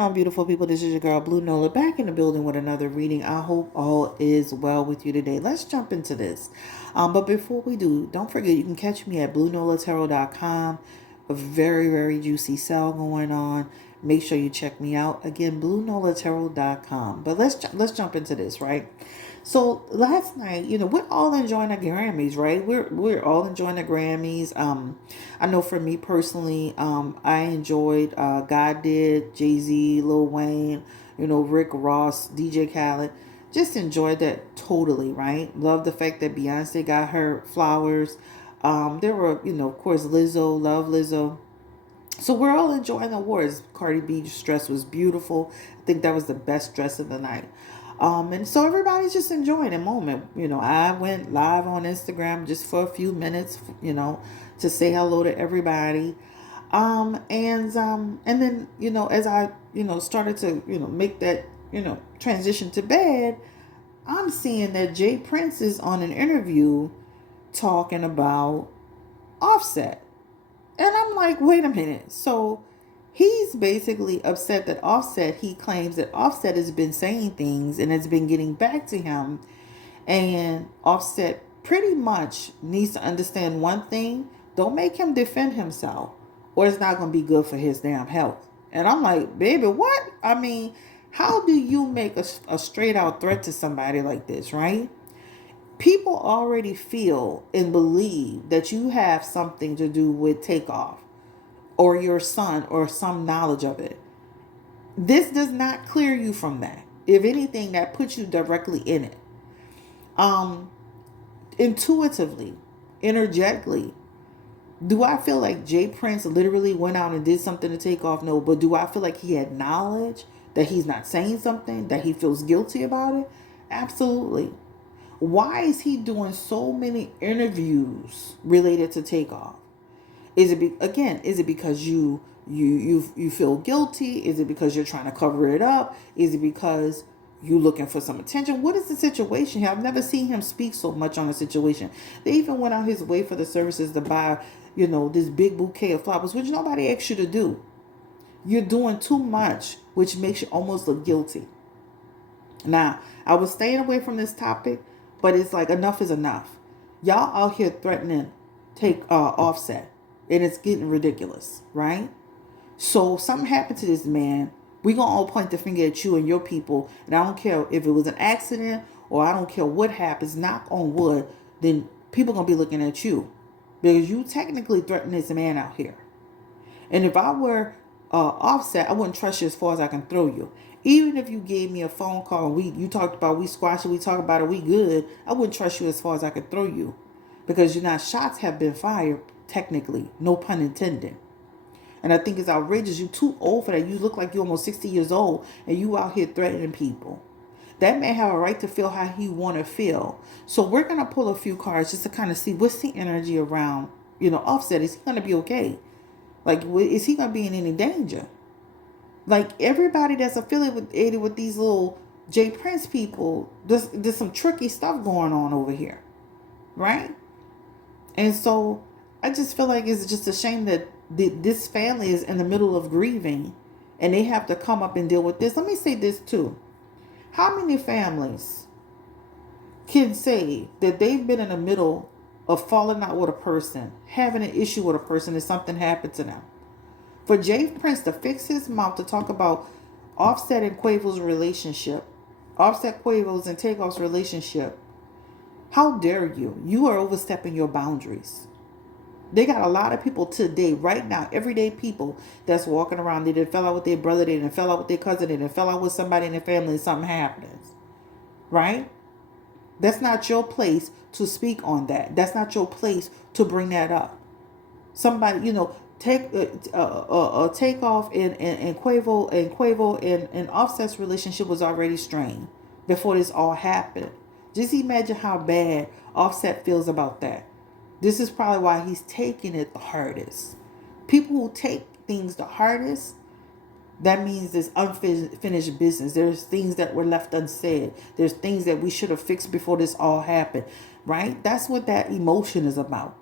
on, beautiful people? This is your girl, Blue Nola, back in the building with another reading. I hope all is well with you today. Let's jump into this. But before we do, don't forget you can catch me at BlueNolaTarot.com. A very, very juicy sale going on. Make sure you check me out. Again, BlueNolaTarot.com. But let's jump into this, right? So last night, we're all enjoying the Grammys, right? We're all enjoying the Grammys. I know for me personally, I enjoyed God did, Jay-Z, Lil Wayne, Rick Ross, DJ Khaled. Just enjoyed that totally, right? Love the fact that Beyonce got her flowers. There were, of course, Lizzo, love Lizzo. So we're all enjoying the awards. Cardi B's dress was beautiful. I think that was the best dress of the night. And so everybody's just enjoying the moment. I went live on Instagram just for a few minutes, to say hello to everybody. And then, as I, started to, make that, transition to bed, I'm seeing that Jay Prince is on an interview talking about Offset. And I'm like, wait a minute. So he's basically upset that he claims that Offset has been saying things and has been getting back to him. And Offset pretty much needs to understand one thing: don't make him defend himself, or it's not going to be good for his damn health. And I'm like, baby, what? I mean, how do you make a straight out threat to somebody like this, right? People already feel and believe that you have something to do with Takeoff or your son or some knowledge of it. This does not clear you from that. If anything, that puts you directly in it. Intuitively, energetically, do I feel like Jay Prince literally went out and did something to Takeoff? No. But do I feel like he had knowledge that he's not saying something, that he feels guilty about it? Absolutely. Why is he doing so many interviews related to Takeoff? Is it because you feel guilty? Is it because you're trying to cover it up? Is it because you looking for some attention? What is the situation here? I've never seen him speak so much on a situation. They even went out his way for the services to buy, this big bouquet of flowers, which nobody asked you to do. You're doing too much, which makes you almost look guilty. Now, I was staying away from this topic, but it's like enough is enough. Y'all out here threatening take Offset, and it's getting ridiculous, right? So something happened to this man. We gonna all point the finger at you and your people, and I don't care if it was an accident or I don't care what happens. Knock on wood, then people gonna be looking at you because you technically threaten this man out here. And if I were Offset, I wouldn't trust you as far as I can throw you. Even if you gave me a phone call and you talked about we squash it, we talk about it, we good, I wouldn't trust you as far as I could throw you. Because shots have been fired, technically, no pun intended. And I think it's outrageous. You're too old for that. You look like you're almost 60 years old and you out here threatening people. That man have a right to feel how he want to feel. So we're going to pull a few cards just to kind of see what's the energy around, Offset. Is he going to be okay? Like, is he going to be in any danger? Like, everybody that's affiliated with these little Jay Prince people, there's some tricky stuff going on over here. Right? And so I just feel like it's just a shame that this family is in the middle of grieving and they have to come up and deal with this. Let me say this too. How many families can say that they've been in the middle of falling out with a person, having an issue with a person, and something happened to them? For Jay Prince to fix his mouth to talk about Offset and Quavo's relationship, Offset, Quavo's, and Takeoff's relationship, how dare you? You are overstepping your boundaries. They got a lot of people today, right now, everyday people that's walking around. They didn't fell out with their brother, they didn't fell out with their cousin, they didn't fell out with somebody in their family and something happens. Right? That's not your place to speak on that. That's not your place to bring that up. Somebody, take Takeoff and Quavo and Offset's relationship was already strained before this all happened. Just imagine how bad Offset feels about that. This is probably why he's taking it the hardest. People who take things the hardest, that means there's unfinished business. There's things that were left unsaid. There's things that we should have fixed before this all happened, right? That's what that emotion is about.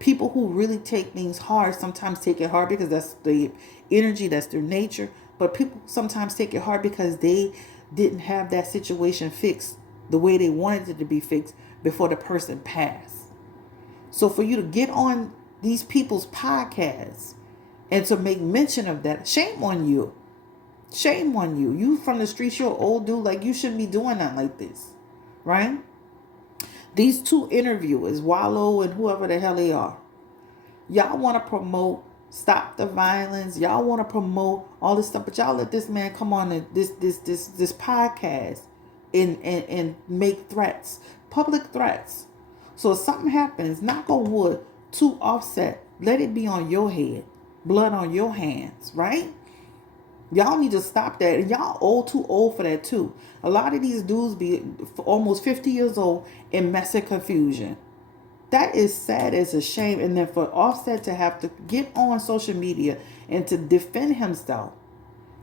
People who really take things hard sometimes take it hard because that's the energy, that's their nature. But people sometimes take it hard because they didn't have that situation fixed the way they wanted it to be fixed before the person passed. So for you to get on these people's podcasts and to make mention of that, shame on you. Shame on you. You from the streets, you're an old dude. Like, you shouldn't be doing that like this. Right? These two interviewers, Wallow and whoever the hell they are, y'all want to promote stop the violence. Y'all want to promote all this stuff, but y'all let this man come on this podcast and make threats, public threats. So if something happens, knock on wood, to Offset, let it be on your head, blood on your hands, right? Y'all need to stop that. And y'all too old for that too. A lot of these dudes be almost 50 years old in mess and confusion. That is sad. It's a shame. And then for Offset to have to get on social media and to defend himself.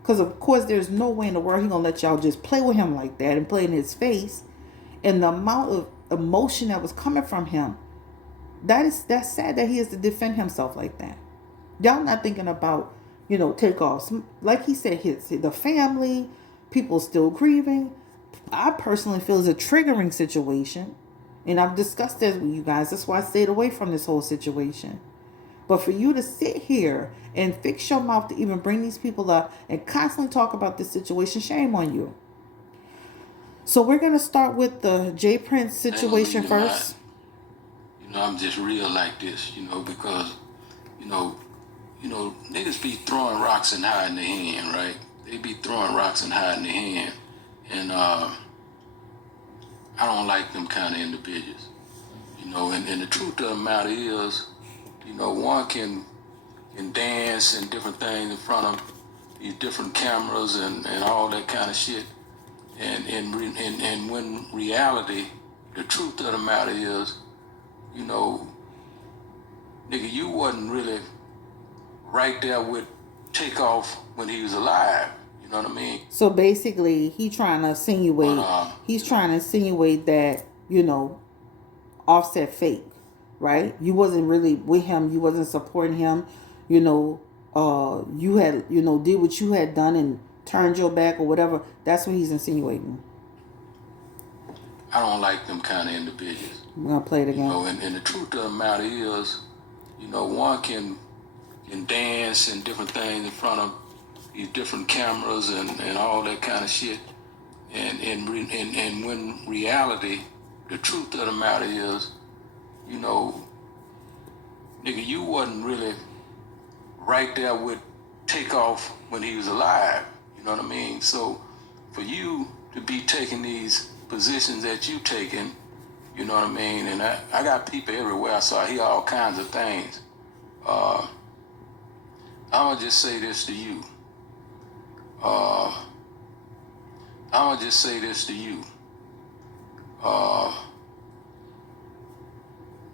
Because of course there's no way in the world he's going to let y'all just play with him like that and play in his face. And the amount of emotion that was coming from him, that's sad that he has to defend himself like that. Y'all not thinking about, takeoffs. Like he said, the family, people still grieving. I personally feel it's a triggering situation. And I've discussed this with you guys. That's why I stayed away from this whole situation. But for you to sit here and fix your mouth to even bring these people up and constantly talk about this situation, shame on you. So we're going to start with the J Prince situation first. I'm just real like this, because, niggas be throwing rocks and hiding their hand, right? They be throwing rocks and hiding their hand. And I don't like them kind of individuals, and the truth of the matter is, one can dance and different things in front of these different cameras and all that kind of shit. And when reality, the truth of the matter is, nigga, you wasn't really right there with Takeoff when he was alive. You know what I mean? So basically, he's trying to insinuate that, Offset fake, right? You wasn't really with him. You wasn't supporting him. You had, did what you had done and turned your back or whatever. That's what he's insinuating. I don't like them kind of individuals. I'm going to play it again. And the truth of the matter is, one can dance and different things in front of these different cameras and all that kind of shit. And when reality, the truth of the matter is, nigga, you wasn't really right there with Takeoff when he was alive. You know what I mean? So for you to be taking these positions that you taking, you know what I mean? And I got people everywhere, so I hear all kinds of things. I'm gonna just say this to you.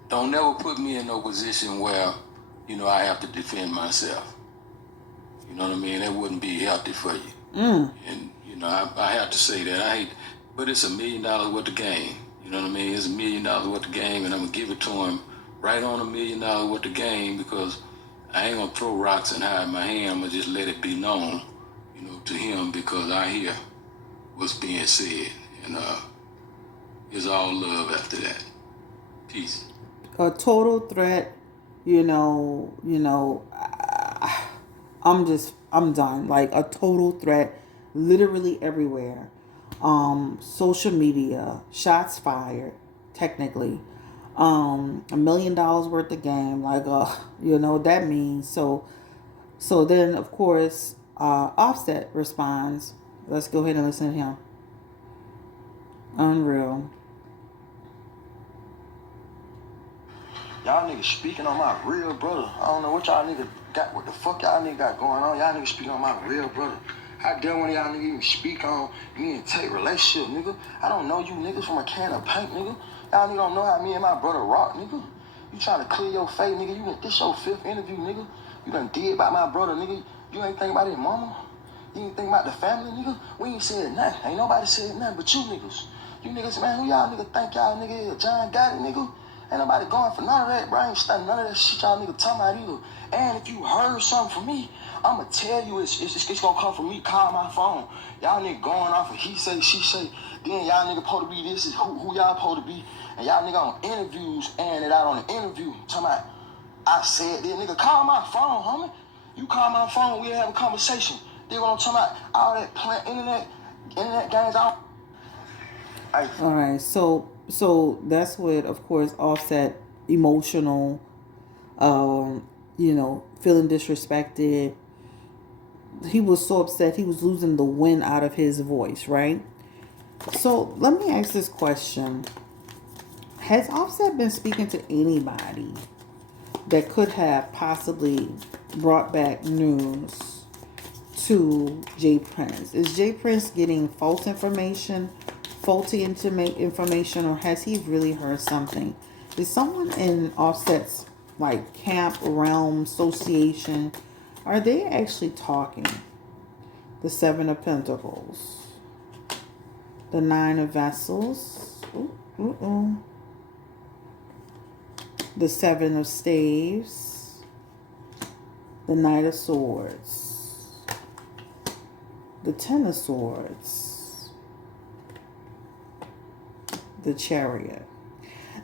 Don't never put me in no position where, I have to defend myself. You know what I mean? That wouldn't be healthy for you. And, I have to say that. But it's $1 million worth of game. You know what I mean? It's $1 million worth of game, and I'm going to give it to him right on $1 million worth of game, because I ain't going to throw rocks and hide my hand. I'm going to just let it be known, to him, because I hear what's being said. And it's all love after that. Peace. A total threat, I'm done. Like, a total threat, literally everywhere. Social media, shots fired, technically. $1 million worth of game, like, that means. So then, of course, Offset responds. Let's go ahead and listen to him. Unreal. Y'all niggas speaking on my real brother. I don't know what y'all niggas got, what the fuck y'all niggas got going on. Y'all niggas speaking on my real brother. How dare one of y'all niggas even speak on me and Tate relationship, nigga? I don't know you niggas from a can of paint, nigga. Y'all niggas don't know how me and my brother rock, nigga. You trying to clear your face, nigga. This your 5th interview, nigga. You done did about my brother, nigga. You ain't think about his mama. You ain't think about the family, nigga. We ain't said nothing. Ain't nobody said nothing but you niggas. You niggas, man, who y'all niggas think y'all nigga is? John Gotti, nigga? Ain't nobody going for none of that, bro. I ain't studying none of that shit y'all nigga talking about either. And if you heard something from me, I'ma tell you it's gonna come from me. Call my phone. Y'all nigga going off of he say, she say. Then y'all nigga supposed to be this is who y'all supposed to be. And y'all nigga on interviews and it out on the interview. Talking about, I said this, nigga, call my phone, homie. You call my phone, we'll have a conversation. Then what I'm talking about, all that plant internet games, All right, so that's what, of course, Offset emotional, feeling disrespected. He was so upset he was losing the wind out of his voice, right? So let me ask this question: has Offset been speaking to anybody that could have possibly brought back news to Jay Prince? Is Jay Prince getting false information, faulty information, or has he really heard something? Is someone in Offset's like camp, realm, association, are they actually talking? The Seven of Pentacles, the Nine of Vessels, the Seven of Staves, the Knight of Swords, the Ten of Swords, the Chariot.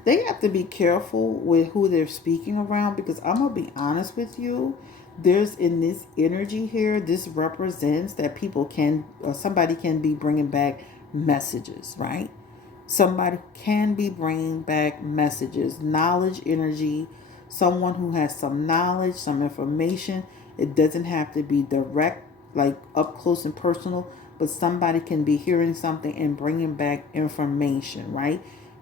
They have to be careful with who they're speaking around, because I'm going to be honest with you. There's in this energy here, this represents that people can, or somebody can be bringing back messages, right? Somebody can be bringing back messages, knowledge, energy, someone who has some knowledge, some information. It doesn't have to be direct, like up close and personal, but somebody can be hearing something and bringing back information, right?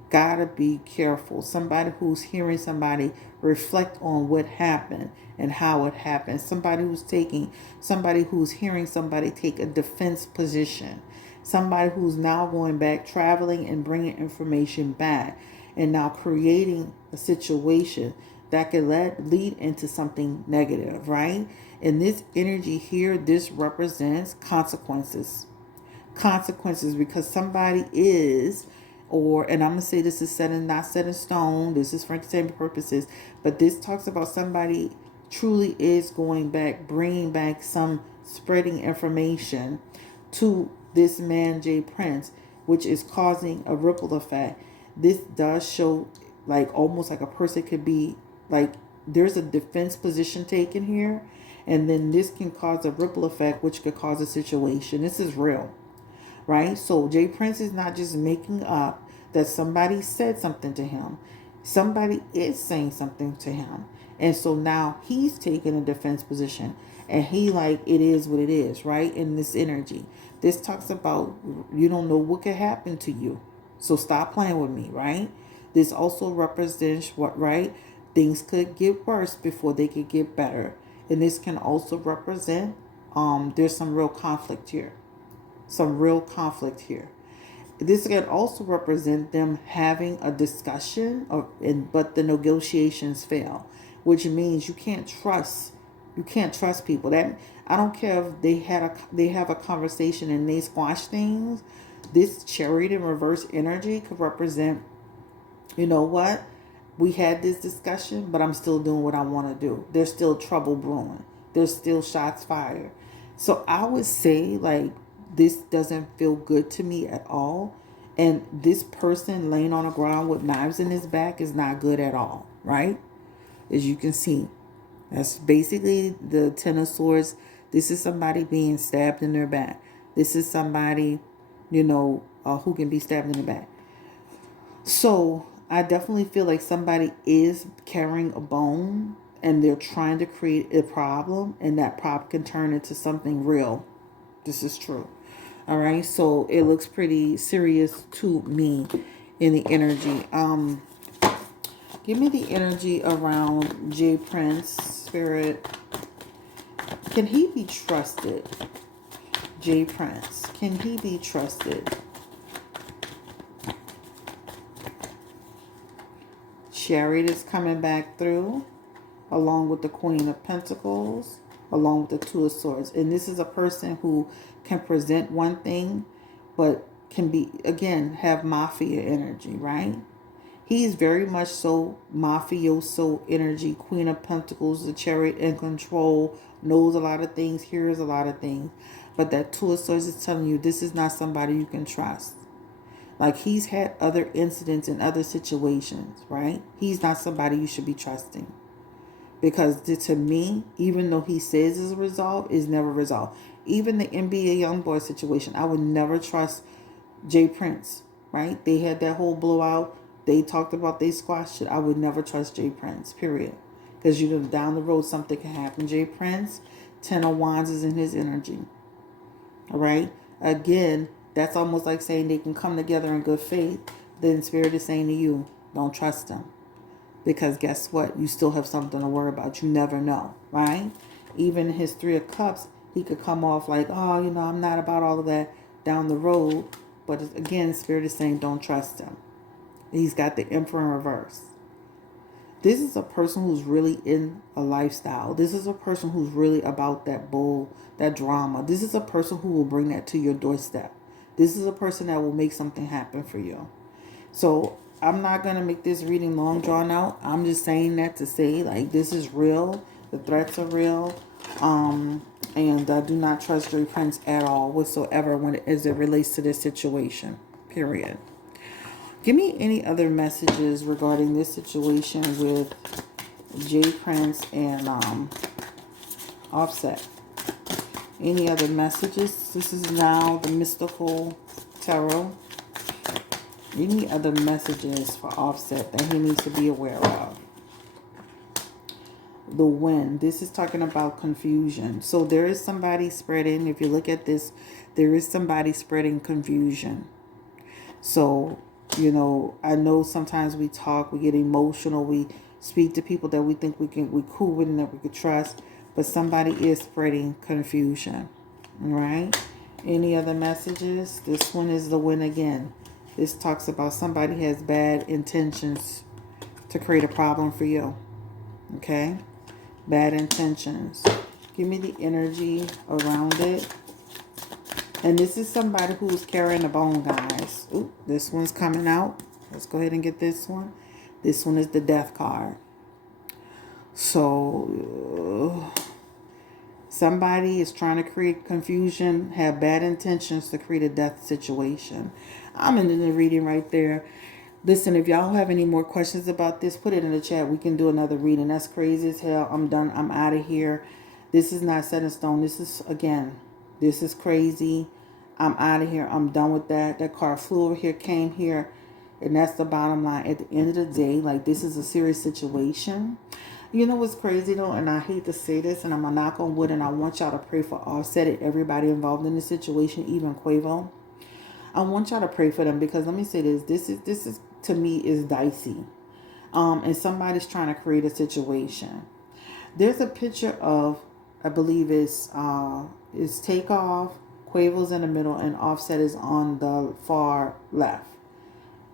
Gotta be careful. Somebody who's hearing somebody reflect on what happened and how it happened. Somebody who's hearing somebody take a defense position. Somebody who's now going back, traveling and bringing information back, and now creating a situation that could lead into something negative, right? In this energy here, this represents consequences. Consequences, because somebody is, and I'm going to say this is not set in stone. This is for entertainment purposes. But this talks about somebody truly is going back, bringing back some spreading information to this man, Jay Prince, which is causing a ripple effect. This does show like almost like a person could be like, there's a defense position taken here. And then this can cause a ripple effect, which could cause a situation. This is real. Right? So Jay Prince is not just making up that somebody said something to him. Somebody is saying something to him. And so now he's taking a defense position. And he like, it is what it is, right? In this energy. This talks about you don't know what could happen to you. So stop playing with me, right? This also represents what, right? Things could get worse before they could get better. And this can also represent there's some real conflict here. Some real conflict here. This can also represent them having a discussion, but the negotiations fail, which means you can't trust. You can't trust people. That I don't care if they have a conversation and they squash things. This Chariot in reverse energy could represent, you know what? We had this discussion, but I'm still doing what I want to do. There's still trouble brewing. There's still shots fired. So I would say like, this doesn't feel good to me at all. And this person laying on the ground with knives in his back is not good at all, right? As you can see, that's basically the Ten of Swords. This is somebody being stabbed in their back. This is somebody, who can be stabbed in the back. So I definitely feel like somebody is carrying a bone and they're trying to create a problem, and that problem can turn into something real. This is true. All right, so it looks pretty serious to me in the energy. Give me the energy around Jay Prince, Spirit. Can he be trusted? Jay Prince, can he be trusted? Chariot is coming back through, along with the Queen of Pentacles, along with the Two of Swords. And this is a person who can present one thing, but can be, again, have mafia energy, right? He's very much so mafioso energy, Queen of Pentacles, the Chariot in control, knows a lot of things, hears a lot of things. But that Two of Swords is telling you this is not somebody you can trust. Like, he's had other incidents in other situations, right? He's not somebody you should be trusting. Because to me, even though he says it's resolved, it's never resolved. Even the NBA Youngboy situation, I would never trust Jay Prince, right? They had that whole blowout. They talked about they squashed it. I would never trust Jay Prince, period. Because you know, down the road, something can happen. Jay Prince, 10 of Wands is in his energy. All right? Again, that's almost like saying they can come together in good faith. Then Spirit is saying to you, don't trust them. Because guess what? You still have something to worry about. You never know, right? Even his Three of Cups, he could come off like, oh, you know, I'm not about all of that down the road. But again, Spirit is saying don't trust him. He's got the Emperor in reverse. This is a person who's really in a lifestyle. This is a person who's really about that bull, that drama. This is a person who will bring that to your doorstep. This is a person that will make something happen for you. So I'm not going to make this reading long drawn out. I'm just saying that to say, like, this is real. The threats are real. And I do not trust Jay Prince at all whatsoever as it relates to this situation. Period. Give me any other messages regarding this situation with Jay Prince and Offset. Any other messages? This is now the Mystical Tarot. Any other messages for Offset that he needs to be aware of? The wind. This is talking about confusion. So there is somebody spreading, if you look at this, there is somebody spreading confusion. So, you know, I know sometimes we talk, we get emotional, we speak to people that we think we cool with and that we could trust, but somebody is spreading confusion. All right? Any other messages? This one is the wind again. This talks about somebody has bad intentions to create a problem for you. Okay? Bad intentions. Give me the energy around it. And this is somebody who's carrying a bone, guys. Ooh, this one's coming out. Let's go ahead and get this one. This one is the Death card. So, somebody is trying to create confusion, have bad intentions to create a death situation. I'm in the reading right there. Listen, if y'all have any more questions about this, put it in the chat. We can do another reading. That's crazy as hell. I'm done. I'm out of here. This is not set in stone. This is, again, this is crazy. I'm out of here. I'm done with that. That card flew over here, came here. And that's the bottom line. At the end of the day, like, this is a serious situation. You know what's crazy, though? And I hate to say this, and I'm going to knock on wood, and I want y'all to pray for Offset and everybody involved in the situation, even Quavo. I want y'all to pray for them, because let me say this. This is to me, is dicey. And somebody's trying to create a situation. There's a picture of, I believe it's Takeoff, Quavo's in the middle, and Offset is on the far left.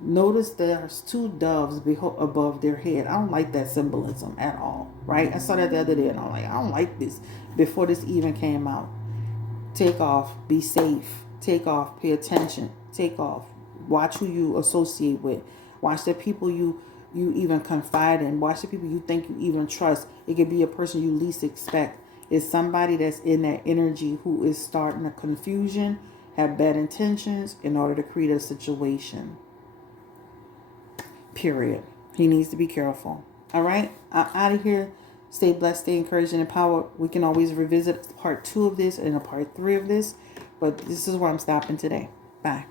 Notice there's two doves above their head. I don't like that symbolism at all, right? I saw that the other day, and I'm like, I don't like this. Before this even came out. Take off, be safe. Take off, pay attention. Take off. Watch who you associate with. Watch the people you even confide in. Watch the people you think you even trust. It could be a person you least expect. It's somebody that's in that energy who is starting a confusion, have bad intentions in order to create a situation. Period. He needs to be careful. All right? I'm out of here. Stay blessed, stay encouraged, and empowered. We can always revisit part 2 of this and a part 3 of this. But this is where I'm stopping today. Bye.